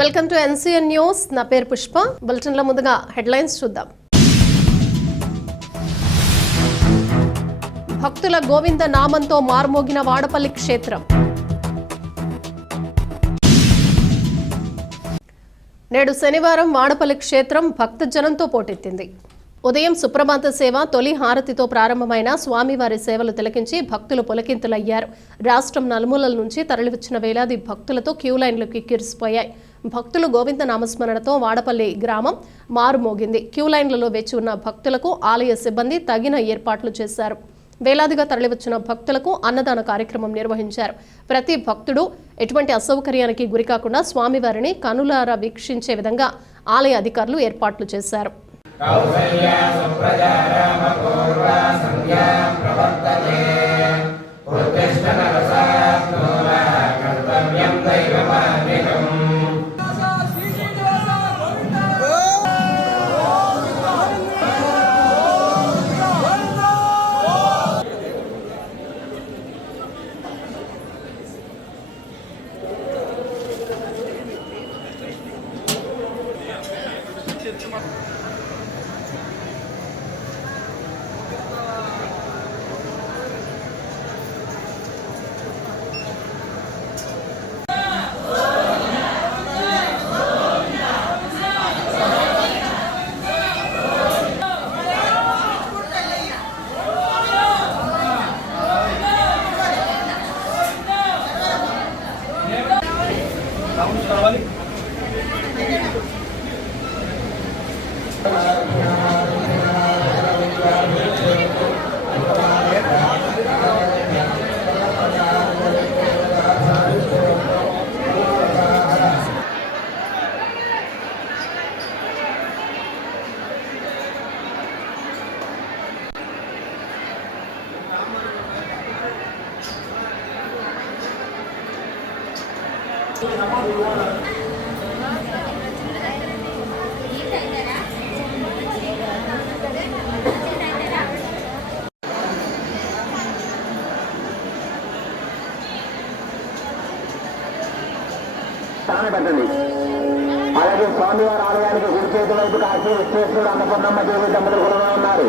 Welcome to NCN news. నా పేరు పుష్ప. బులెటిన్ల ముందుగా హెడ్లైన్స్ చూద్దాం. భక్తుల గోవింద నామంతో మారుమోగిన వాడపల్లి క్షేత్రం. నేడు శనివారం వాడపల్లి క్షేత్రం భక్తజనంతో పోటెత్తింది. ఉదయం సుప్రభాత సేవ తొలి హారతితో ప్రారంభమైన స్వామివారి సేవలు తిలకించి భక్తులు పులకింతులయ్యారు. రాష్ట్రం నలుమూలల నుంచి తరలివచ్చిన వేలాది భక్తులతో క్యూ లైన్లు కిక్కిరిసిపోయాయి. భక్తులు గోవింద నామస్మరణతో వాడపల్లి గ్రామం మారుమోగింది. క్యూ లైన్లలో వేచి ఉన్న భక్తులకు ఆలయ సిబ్బంది తగిన ఏర్పాట్లు చేశారు. వేలాదిగా తరలివచ్చిన భక్తులకు అన్నదాన కార్యక్రమం నిర్వహించారు. ప్రతి భక్తుడు ఎటువంటి అసౌకర్యానికి గురికాకుండా స్వామివారిని కనులారా వీక్షించే విధంగా ఆలయ అధికారులు ఏర్పాట్లు చేశారు. అలాగే స్వామివారి ఆలయానికి గుడి చేతి వైపు కాశీ విశ్వేశ్వరుడు అన్నపూర్ణమ్మ దేవి దంపతులు కూడా ఉన్నారు.